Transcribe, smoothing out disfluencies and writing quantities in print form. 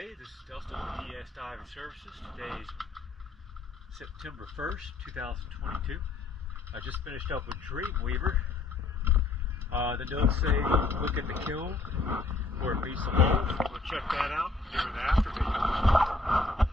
Hey, this is Dustin with DS Diving Services. Today is September 1st, 2022. I just finished up with Dreamweaver. The notes say look at the kiln where it meets the mold. We'll check that out during the after video.